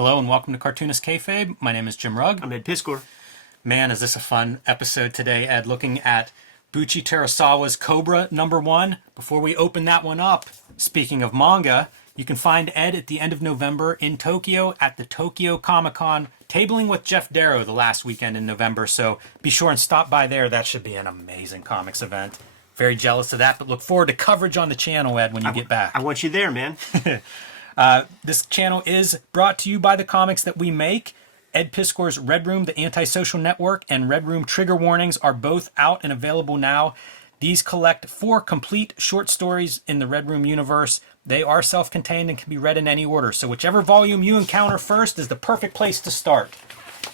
Hello and welcome to Cartoonist Kayfabe. My name is Jim Rugg. I'm Ed Piscor. Man, is this a fun episode today, Ed, looking at Buichi Terasawa's Cobra #1. Before we open that one up, speaking of manga, you can find Ed at the end of November in Tokyo at the Tokyo Comic-Con, tabling with Jeff Darrow the last weekend in November, so be sure and stop by there. That should be an amazing comics event. Very jealous of that, but look forward to coverage on the channel, Ed, when you get back. I want you there, man. This channel is brought to you by the comics that we make. Ed Piscor's Red Room, The Antisocial Network, and Red Room Trigger Warnings are both out and available now. These collect 4 complete short stories in the Red Room universe. They are self-contained and can be read in any order, so whichever volume you encounter first is the perfect place to start.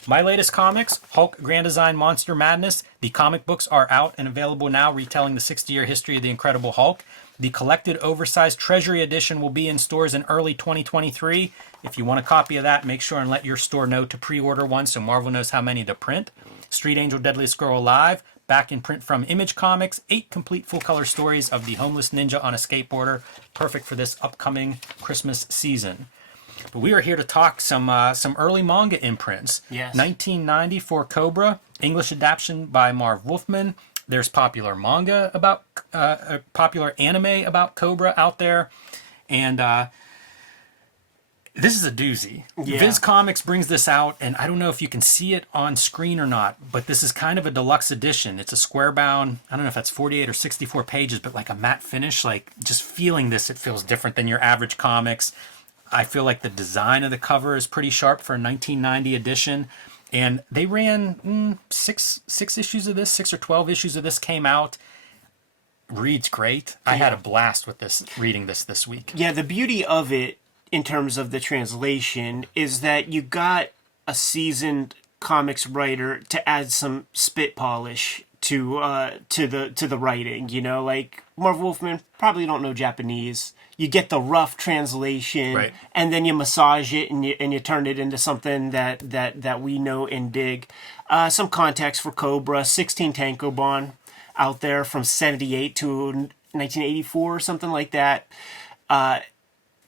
My latest comics, Hulk Grand Design Monster Madness. The comic books are out and available now, retelling the 60-year history of the Incredible Hulk. The collected oversized Treasury Edition will be in stores in early 2023. If you want a copy of that, make sure and let your store know to pre-order one so Marvel knows how many to print. Street Angel Deadliest Girl Alive, back in print from Image Comics. 8 complete full-color stories of the homeless ninja on a skateboarder. Perfect for this upcoming Christmas season. But we are here to talk some early manga imprints. Yes. 1990 for Cobra, English adaptation by Marv Wolfman. There's popular manga about, popular anime about Cobra out there. And this is a doozy. Yeah. Viz Comics brings this out, and I don't know if you can see it on screen or not, but this is kind of a deluxe edition. It's a square bound, I don't know if that's 48 or 64 pages, but like a matte finish. Like, just feeling this, it feels different than your average comics. I feel like the design of the cover is pretty sharp for a 1990 edition. And they ran six issues of this, 6 or 12 issues of this came out. Reads great. I had a blast with this, reading this week. Yeah, the beauty of it, in terms of the translation, is that you got a seasoned comics writer to add some spit polish to the writing. You know, like Marv Wolfman probably don't know Japanese. You get the rough translation, right, and then you massage it and you turn it into something that we know and dig. Some context for Cobra, 16 tankobon out there from 78 to 1984 or something like that.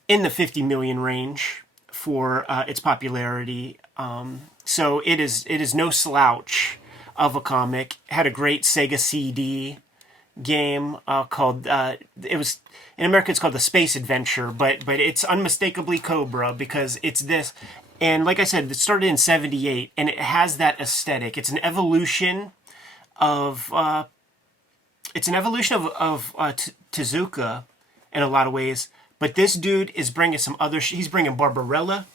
In the 50 million range for its popularity. So it is no slouch of a comic. Had a great Sega CD game called it was in America it's called the Space Adventure, but it's unmistakably Cobra because it's this. And like I said, it started in 78 and it has that aesthetic. It's an evolution of Tezuka in a lot of ways. But this dude is bringing some other he's bringing Barbarella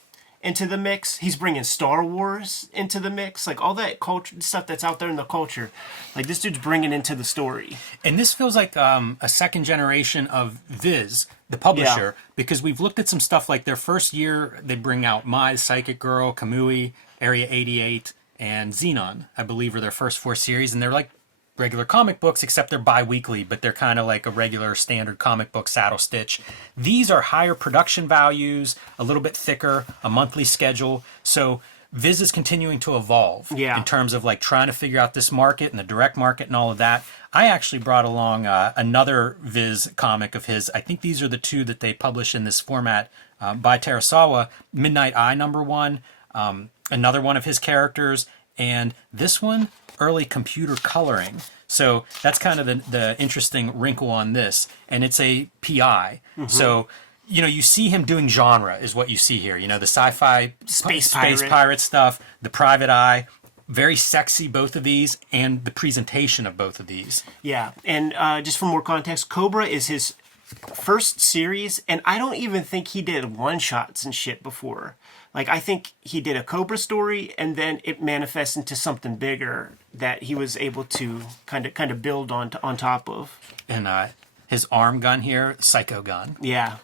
into the mix. He's bringing Star Wars into the mix. Like all that culture stuff that's out there in the culture. Like this dude's bringing into the story. And this feels like a second generation of Viz, the publisher, because we've looked at some stuff like their first year. They bring out My Psychic Girl, Kamui, Area 88, and Xenon, I believe, are their first 4 series. And they're like regular comic books, except they're bi-weekly, but they're kind of like a regular standard comic book saddle stitch. These are higher production values, a little bit thicker, a monthly schedule. So Viz is continuing to evolve in terms of like trying to figure out this market and the direct market and all of that. I actually brought along another Viz comic of his. I think these are the 2 that they publish in this format by Terasawa. Midnight Eye #1, another one of his characters, and this one, early computer coloring. So that's kind of the interesting wrinkle on this. And it's a PI. Mm-hmm. So, you know, you see him doing genre is what you see here. You know, the sci-fi space pirate stuff, the Private Eye, very sexy, both of these, and the presentation of both of these. Yeah. And just for more context, Cobra is his first series, and I don't even think he did one-shots and shit before. Like, I think he did a Cobra story, and then it manifests into something bigger that he was able to kind of build on top of. And his arm gun here, Psycho Gun. Yeah.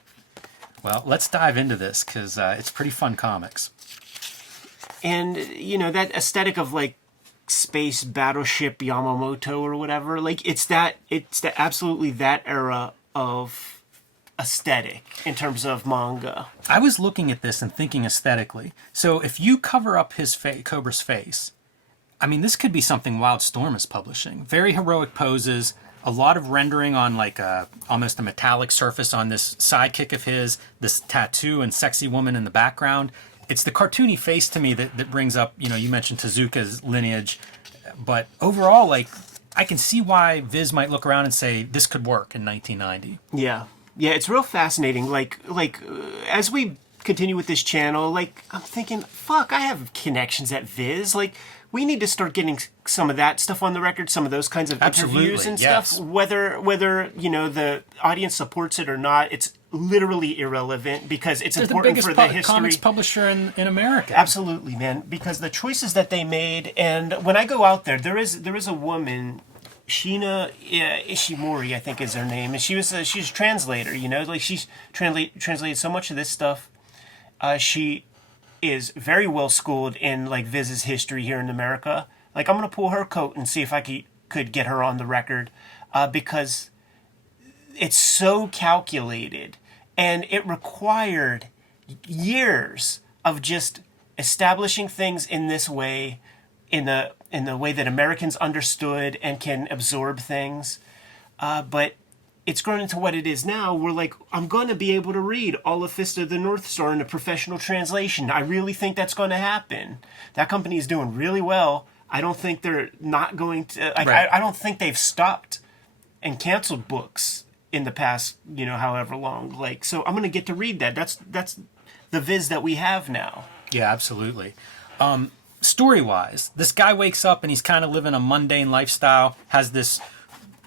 Well, let's dive into this, because it's pretty fun comics. And, you know, that aesthetic of, like, space battleship Yamamoto or whatever, like, it's absolutely that era of aesthetic in terms of manga. I was looking at this and thinking aesthetically. So if you cover up his Cobra's face, I mean, this could be something Wildstorm is publishing. Very heroic poses, a lot of rendering on like almost a metallic surface on this sidekick of his, this tattoo and sexy woman in the background. it's the cartoony face to me that brings up, you mentioned Tezuka's lineage, but overall, like, I can see why Viz might look around and say this could work in 1990. Yeah. Yeah, it's real fascinating. As we continue with this channel, like, I'm thinking, fuck, I have connections at Viz. Like, we need to start getting some of that stuff on the record, some of those kinds of interviews and stuff. Whether the audience supports it or not, it's literally irrelevant because it's important for the history. Comics publisher in America. Absolutely, man. Because the choices that they made, and when I go out there, there is a woman, Sheena Ishimori, I think is her name, and she's a translator. Like she's translated so much of this stuff. She is very well schooled in like Viz's history here in America. Like I'm gonna pull her coat and see if I could get her on the record, because it's so calculated and it required years of just establishing things in this way, in the way that Americans understood and can absorb things. But it's grown into what it is now. We're like, I'm going to be able to read all of Fist of the North Star in a professional translation. I really think that's going to happen. That company is doing really well. I don't think they're not going to. Right. I don't think they've stopped and canceled books in the past, however long. Like, so I'm going to get to read that. That's the Viz that we have now. Yeah, absolutely. Story-wise, this guy wakes up and he's kind of living a mundane lifestyle, has this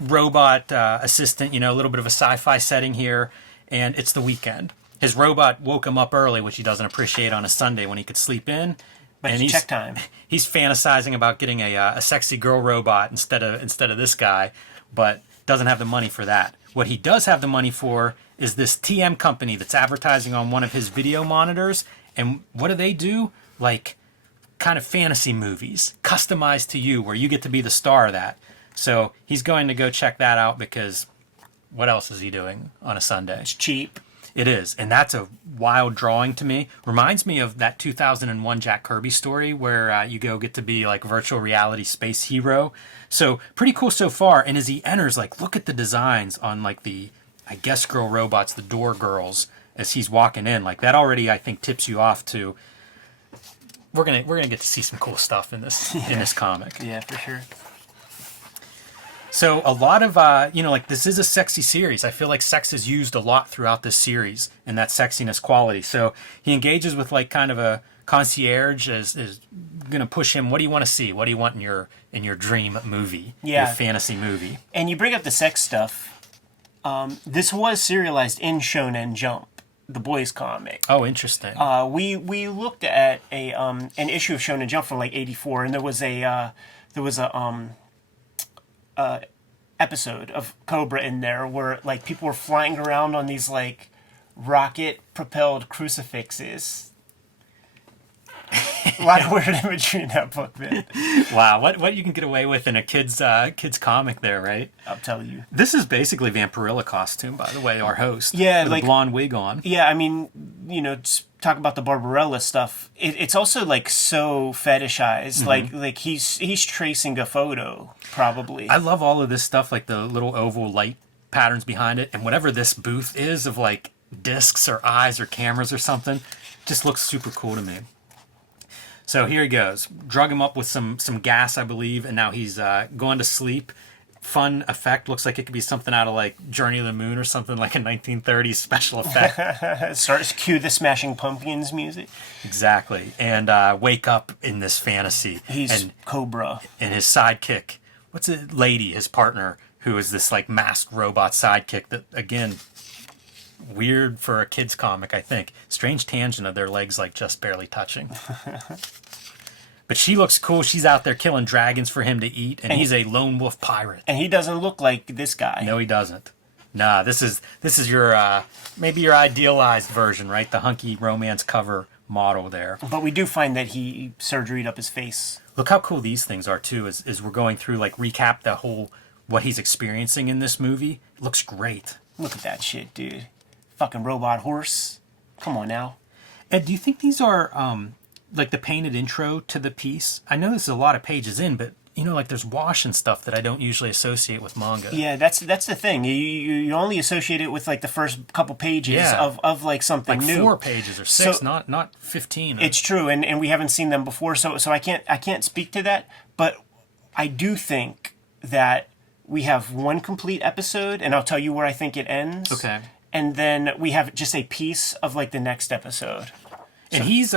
robot assistant, a little bit of a sci-fi setting here, and it's the weekend. His robot woke him up early, which he doesn't appreciate on a Sunday when he could sleep in. But it's check time. He's fantasizing about getting a sexy girl robot instead of this guy, but doesn't have the money for that. What he does have the money for is this TM company that's advertising on one of his video monitors. And what do? Like, kind of fantasy movies, customized to you, where you get to be the star of that. So he's going to go check that out because what else is he doing on a Sunday? It's cheap. It is. And that's a wild drawing to me. Reminds me of that 2001 Jack Kirby story where you get to be like virtual reality space hero. So pretty cool so far. And as he enters, like, look at the designs on like the, I guess, girl robots, the door girls, as he's walking in. Like that already, I think, tips you off to, we're gonna get to see some cool stuff in this in this comic. Yeah, for sure. So a lot of, like, this is a sexy series. I feel like sex is used a lot throughout this series and that sexiness quality. So he engages with, like, kind of a concierge is going to push him. What do you want to see? What do you want in your dream movie? Yeah. Your fantasy movie? And you bring up the sex stuff. This was serialized in Shonen Jump, the boys comic. Oh, interesting. We looked at an issue of Shonen Jump from like '84, and there was a episode of Cobra in there where like people were flying around on these like rocket propelled crucifixes. A lot of weird imagery in that book, man. Wow, what you can get away with in a kid's comic there, right? I'll tell you. This is basically Vampirilla costume, by the way, our host. Yeah, with like a blonde wig on. Yeah, I mean, just talk about the Barbarella stuff. It's also like so fetishized. Mm-hmm. Like he's tracing a photo, probably. I love all of this stuff, like the little oval light patterns behind it, and whatever this booth is of like discs or eyes or cameras or something, just looks super cool to me. So here he goes. Drug him up with some gas, I believe, and now he's going to sleep. Fun effect. Looks like it could be something out of like Journey to the Moon or something, like a 1930s special effect. Starts cue the Smashing Pumpkins music. Exactly. And wake up in this fantasy. He's Cobra. And his sidekick, what's it? Lady, his partner, who is this like masked robot sidekick that, again, weird for a kid's comic, I think. Strange tangent of their legs like just barely touching. But she looks cool. She's out there killing dragons for him to eat, and he's a lone wolf pirate. And he doesn't look like this guy. No, he doesn't. Nah, this is your maybe your idealized version, right? The hunky romance cover model there. But we do find that he surgeryed up his face. Look how cool these things are too. As we're going through, like, recap the whole what he's experiencing in this movie. It looks great. Look at that shit, dude. Fucking robot horse. Come on now. Ed, do you think these are like the painted intro to the piece? I know this is a lot of pages in, but like there's wash and stuff that I don't usually associate with manga. Yeah, that's the thing. You only associate it with like the first couple pages of like something like new. 4 pages or 6, So- not 15. It's true, and we haven't seen them before, so I can't speak to that. But I do think that we have one complete episode, and I'll tell you where I think it ends. Okay. And then we have just a piece of like the next episode. And he's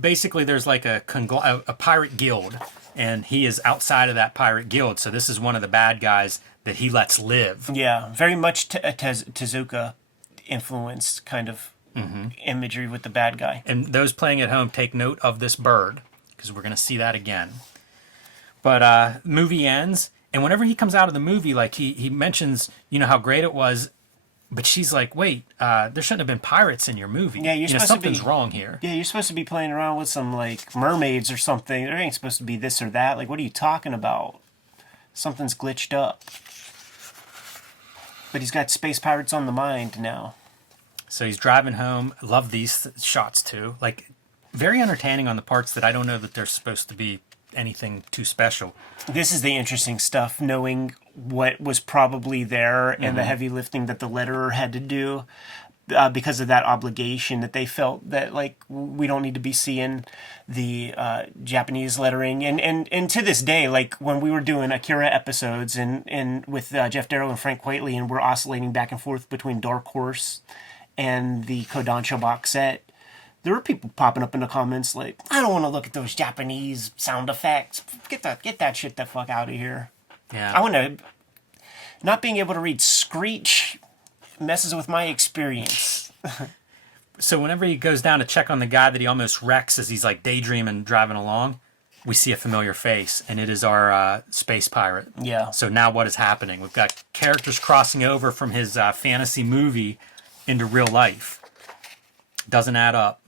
basically, there's like a pirate guild, and he is outside of that pirate guild. So this is one of the bad guys that he lets live. Yeah, very much Tezuka influenced kind of imagery with the bad guy. And those playing at home, take note of this bird, because we're going to see that again. But movie ends, and whenever he comes out of the movie, like he mentions, how great it was. But she's like, wait, there shouldn't have been pirates in your movie. Yeah, you're supposed to be- something's wrong here. Yeah, you're supposed to be playing around with some like mermaids or something. There ain't supposed to be this or that. Like, what are you talking about? Something's glitched up. But he's got space pirates on the mind now. So he's driving home. Love these shots too. Like, very entertaining on the parts that I don't know that they're supposed to be anything too special. This is the interesting stuff, knowing what was probably there and the heavy lifting that the letterer had to do because of that obligation that they felt that, like, we don't need to be seeing the Japanese lettering. And to this day, like, when we were doing Akira episodes and with Jeff Darrow and Frank Whiteley, and we're oscillating back and forth between Dark Horse and the Kodansha box set, there were people popping up in the comments like, I don't want to look at those Japanese sound effects. Get that shit the fuck out of here. Yeah. I want to... Not being able to read Screech messes with my experience. So whenever he goes down to check on the guy that he almost wrecks as he's like daydreaming driving along, we see a familiar face, and it is our space pirate. Yeah. So now what is happening? We've got characters crossing over from his fantasy movie into real life. Doesn't add up.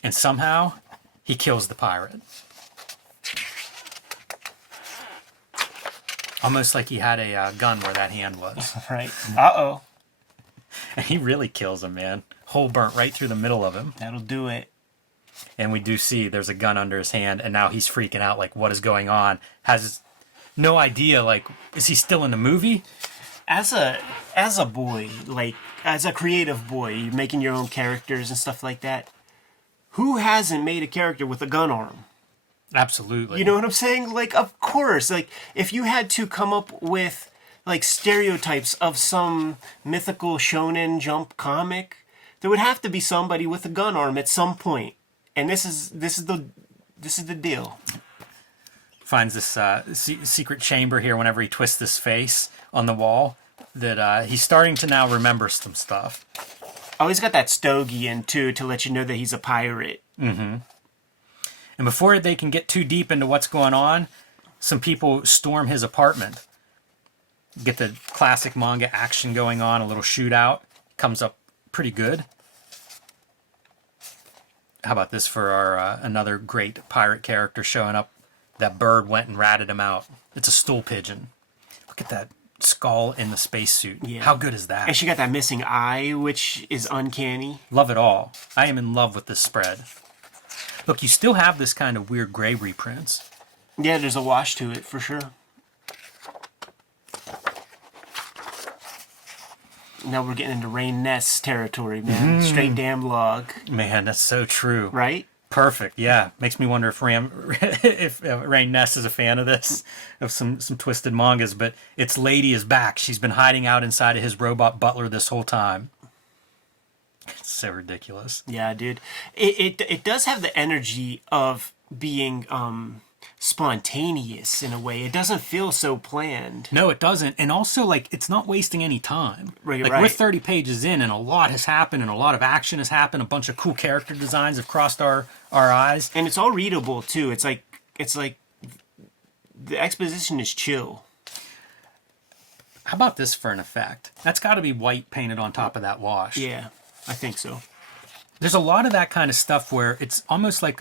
And somehow, he kills the pirate. Almost like he had a gun where that hand was. Right. Uh-oh. And he really kills him, man. Hole burnt right through the middle of him. That'll do it. And we do see there's a gun under his hand, and now he's freaking out, like, what is going on? Has no idea, like, is he still in the movie? As a boy, like, as a creative boy, you're making your own characters and stuff like that. Who hasn't made a character with a gun arm? Absolutely. You know what I'm saying? Like, of course. Like, if you had to come up with, like, stereotypes of some mythical shonen jump comic, there would have to be somebody with a gun arm at some point. And this is the deal. Finds this secret chamber here whenever he twists his face on the wall, that he's starting to now remember some stuff. Oh, he's got that stogie in, too, to let you know that he's a pirate. Mm-hmm. And before they can get too deep into what's going on, some people storm his apartment. Get the classic manga action going on, a little shootout. Comes up pretty good. How about this for our another great pirate character showing up? That bird went and ratted him out. It's a stool pigeon. Look at that skull in the spacesuit. Yeah. How good is that? And she got that missing eye, which is uncanny. Love it all. I am in love with this spread. Look, you still have this kind of weird gray reprints. Yeah, there's a wash to it, for sure. Now we're getting into Rain Nest territory, man. Straight damn log. Man, that's so true. Right? Perfect. Yeah, makes me wonder if Rain Ness is a fan of this, of some twisted mangas. But its lady is back. She's been hiding out inside of his robot butler this whole time. It's so ridiculous. Yeah, dude. It does have the energy of being spontaneous in a way. It doesn't feel so planned. No, it doesn't. And also, like, it's not wasting any time. Right, like, right. we're 30 pages in, and a lot has happened, and a lot of action has happened. A bunch of cool character designs have crossed our eyes. And it's all readable, too. It's like the exposition is chill. How about this for an effect? That's got to be white painted on top of that wash. Yeah, I think so. There's a lot of that kind of stuff where it's almost like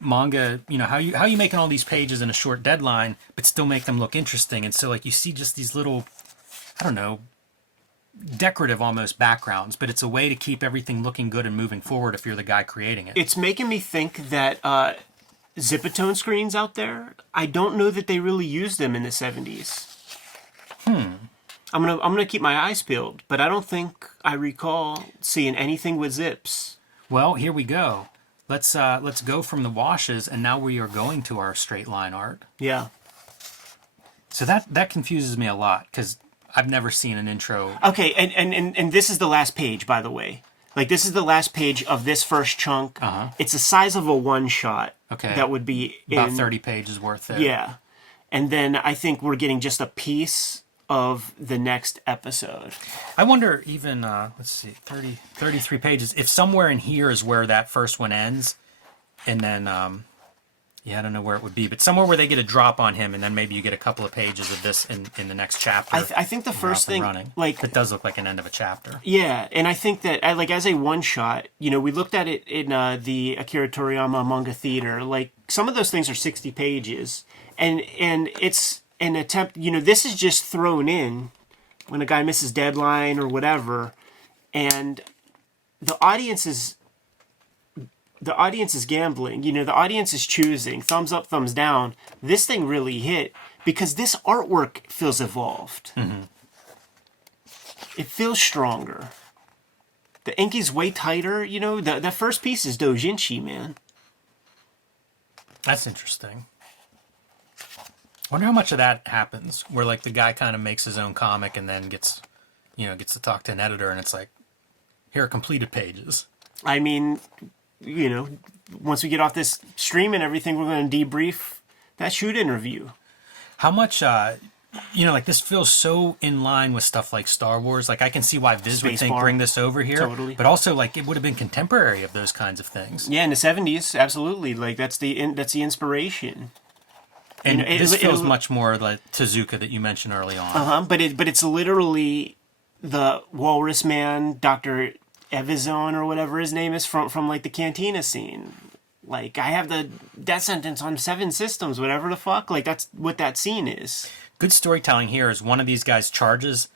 manga, you know, how you making all these pages in a short deadline, but still make them look interesting. And so, like, you see just these little, I don't know, decorative almost backgrounds, but it's a way to keep everything looking good and moving forward if you're the guy creating it. It's making me think that Zipatone screens out there. I don't know that they really used them in the 70s. I'm gonna keep my eyes peeled, but I don't think I recall seeing anything with zips. Well, here we go. Let's go from the washes, and now we are going to our straight line art. Yeah. So that confuses me a lot because I've never seen an intro. Okay, and this is the last page, by the way. Like, this is the last page of this first chunk. It's the size of a one-shot. Okay. That would be About 30 pages worth there. Yeah. And then I think we're getting just a piece of the next episode. I wonder even, let's see, 33 pages. If somewhere in here is where that first one ends, and then, I don't know where it would be, but somewhere where they get a drop on him, and then maybe you get a couple of pages of this in the next chapter. I think the first thing, like... It does look like an end of a chapter. Yeah, and I think that, like, as a one-shot, we looked at it in the Akira Toriyama Manga Theater. Like, some of those things are 60 pages, and it's an attempt, this is just thrown in when a guy misses deadline or whatever, and the audience is gambling. The audience is choosing thumbs up, thumbs down. This thing really hit because this artwork feels evolved. It feels stronger. The ink is way tighter. The first piece is doujinshi, man. That's interesting. I wonder how much of that happens, where like the guy kind of makes his own comic and then gets to talk to an editor, and it's like, here are completed pages. I mean, once we get off this stream and everything, we're going to debrief that shoot interview. How much, like this feels so in line with stuff like Star Wars. Like I can see why Viz would think bring this over here. Totally. But also like it would have been contemporary of those kinds of things. Yeah, in the 70s, absolutely. Like that's the inspiration. And this feels much more like Tezuka that you mentioned early on. But it's literally the Walrus Man, Dr. Evazone or whatever his name is from like the Cantina scene. Like I have the death sentence on 7 systems, whatever the fuck. Like that's what that scene is. Good storytelling here is one of these guys charges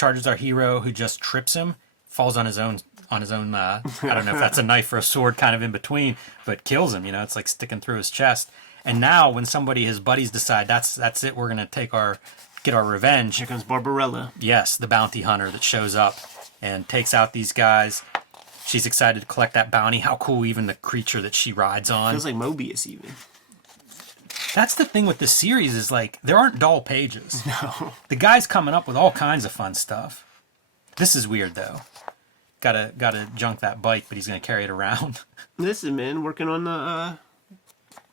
our hero, who just trips him, falls on his own I don't know if that's a knife or a sword kind of in between, but kills him. It's like sticking through his chest. And now when his buddies decide that's it, we're gonna get our revenge. Here comes Barbarella. Yes, the bounty hunter that shows up and takes out these guys. She's excited to collect that bounty. How cool, even the creature that she rides on. Feels like Mobius even. That's the thing with this series is like there aren't dull pages. No. The guy's coming up with all kinds of fun stuff. This is weird though. Gotta junk that bike, but he's gonna carry it around. Listen, man, working on the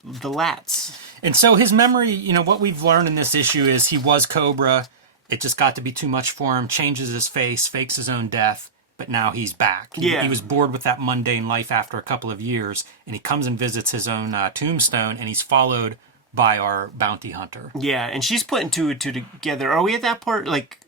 lats. And so his memory, what we've learned in this issue is he was Cobra. It just got to be too much for him. Changes his face, fakes his own death, but now he's back. He was bored with that mundane life after a couple of years, and he comes and visits his own tombstone, and he's followed by our bounty hunter. Yeah, and she's putting two and two together. Are we at that part, like,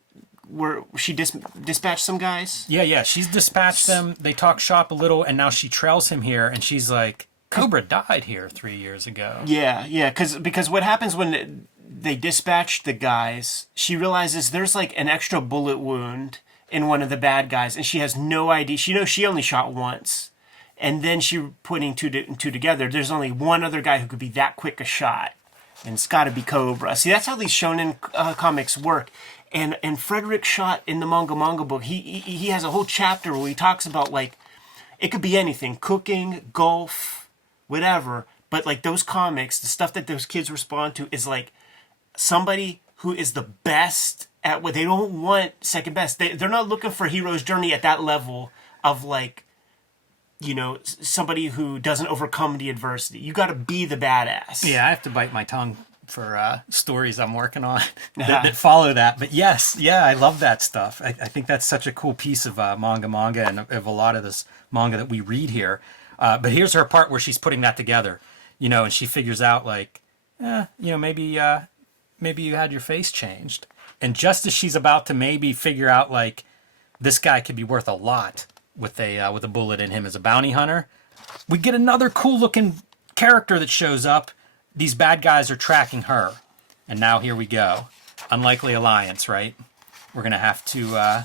where she dispatched some guys? Yeah, she's dispatched them. They talk shop a little, and now she trails him here, and she's like, Cobra died here 3 years ago. Yeah, because what happens when they dispatch the guys, she realizes there's like an extra bullet wound in one of the bad guys, and she has no idea. She knows she only shot once. And then she putting two together. There's only one other guy who could be that quick a shot, and it's got to be Cobra. See, that's how these shonen comics work. And Frederick Schott in the manga book, he has a whole chapter where he talks about like it could be anything, cooking, golf, whatever. But like those comics, the stuff that those kids respond to is like somebody who is the best at what they don't want second best. They're not looking for hero's journey at that level of like, somebody who doesn't overcome the adversity. You got to be the badass. Yeah, I have to bite my tongue for stories I'm working on that follow that. But yes, I love that stuff. I think that's such a cool piece of manga and of a lot of this manga that we read here. But here's her part where she's putting that together, and she figures out like, maybe you had your face changed. And just as she's about to maybe figure out like this guy could be worth a lot with a bullet in him as a bounty hunter, we get another cool looking character that shows up. These bad guys are tracking her, and now here we go. Unlikely alliance, right? We're gonna have to.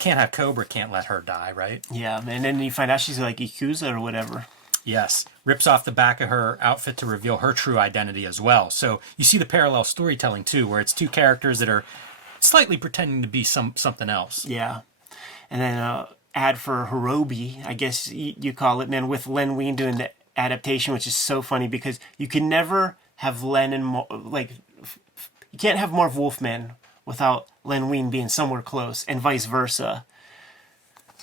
Can't have Cobra. Can't let her die, right? Yeah, and then you find out she's like Ikuza or whatever. Yes, rips off the back of her outfit to reveal her true identity as well. So you see the parallel storytelling too, where it's two characters that are slightly pretending to be something else. Yeah. And then ad for Hirobi, I guess you call it, man, with Len Wein doing the adaptation, which is so funny because you can never have Len and you can't have Marv Wolfman without Len Wein being somewhere close, and vice versa.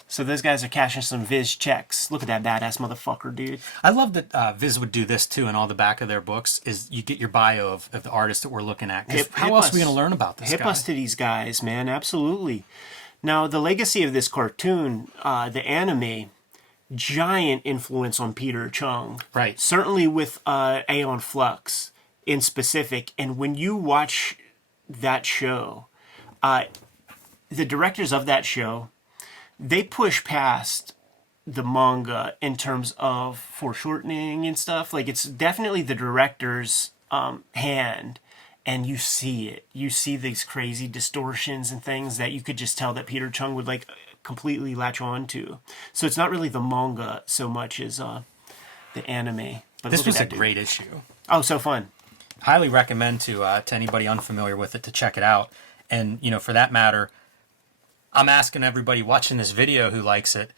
So those guys are cashing some Viz checks. Look at that badass motherfucker, dude. I love that Viz would do this too in all the back of their books, is you get your bio of the artist that we're looking at. How else are we going to learn about this guy? Hip us to these guys, man. Absolutely. Now, the legacy of this cartoon, the anime, giant influence on Peter Chung. Right. Certainly with Aeon Flux in specific. And when you watch that show, the directors of that show, they push past the manga in terms of foreshortening and stuff. Like, it's definitely the director's hand, and you see it. You see these crazy distortions and things that you could just tell that Peter Chung would like completely latch on to. So it's not really the manga so much as the anime. But this was a great issue. Oh, so fun. Highly recommend to anybody unfamiliar with it to check it out. And, you know, for that matter, I'm asking everybody watching this video who likes it,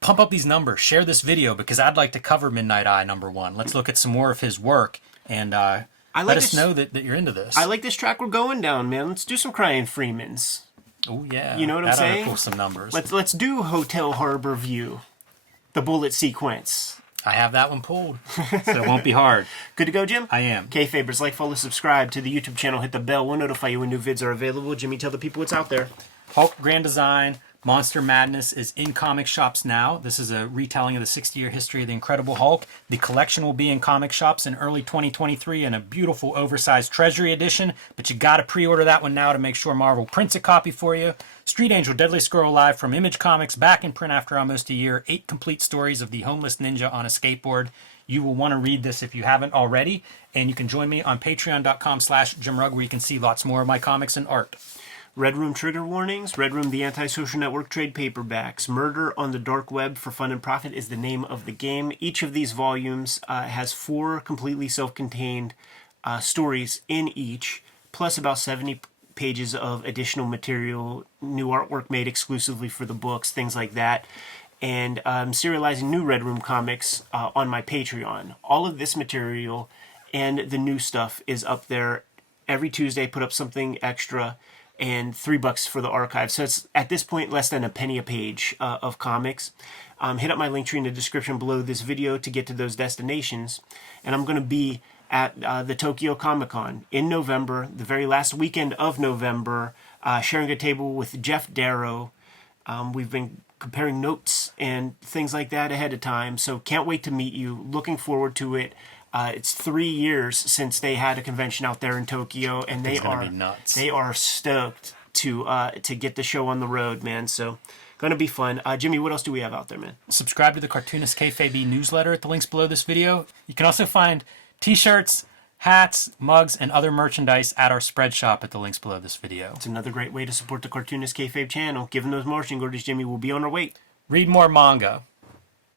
pump up these numbers, share this video, because I'd like to cover Midnight Eye #1. Let's look at some more of his work, and let us know that you're into this. I like this track we're going down, man. Let's do some Crying Freemans. Oh, yeah. You know what I'm saying? That'll pull some numbers. Let's do Hotel Harbor View, the bullet sequence. I have that one pulled, so it won't be hard. Good to go, Jim? I am. Kayfabers, like, follow, subscribe to the YouTube channel. Hit the bell. We'll notify you when new vids are available. Jimmy, tell the people what's out there. Hulk Grand Design Monster Madness is in comic shops now. This is a retelling of the 60-year history of the Incredible Hulk. The collection will be in comic shops in early 2023 in a beautiful oversized Treasury edition, but you got to pre-order that one now to make sure Marvel prints a copy for you. Street Angel Deadly Squirrel Live from Image Comics, back in print after almost a year. 8 complete stories of the homeless ninja on a skateboard. You will want to read this if you haven't already, and you can join me on patreon.com/JimRugg, where you can see lots more of my comics and art. Red Room Trigger Warnings, Red Room The Antisocial Network Trade Paperbacks, Murder on the Dark Web for Fun and Profit is the name of the game. Each of these volumes has 4 completely self-contained stories in each, plus about 70 pages of additional material, new artwork made exclusively for the books, things like that. And I'm serializing new Red Room comics on my Patreon. All of this material and the new stuff is up there every Tuesday. Put up something extra, and $3 for the archive. So it's at this point less than a penny a page of comics. Hit up my link tree in the description below this video to get to those destinations. And I'm going to be at the Tokyo Comic Con in November, the very last weekend of November, sharing a table with Jeff Darrow. We've been comparing notes and things like that ahead of time, so can't wait to meet you. Looking forward to it. It's 3 years since they had a convention out there in Tokyo, and they are stoked to get the show on the road, man. So gonna be fun. Jimmy, what else do we have out there, man? Subscribe to the Cartoonist Kayfabe newsletter at the links below this video. You can also find t-shirts, hats, mugs, and other merchandise at our spread shop at the links below this video. It's another great way to support the Cartoonist Kayfabe channel. Given those marching orders, Jimmy, we'll be on our way. Read more manga.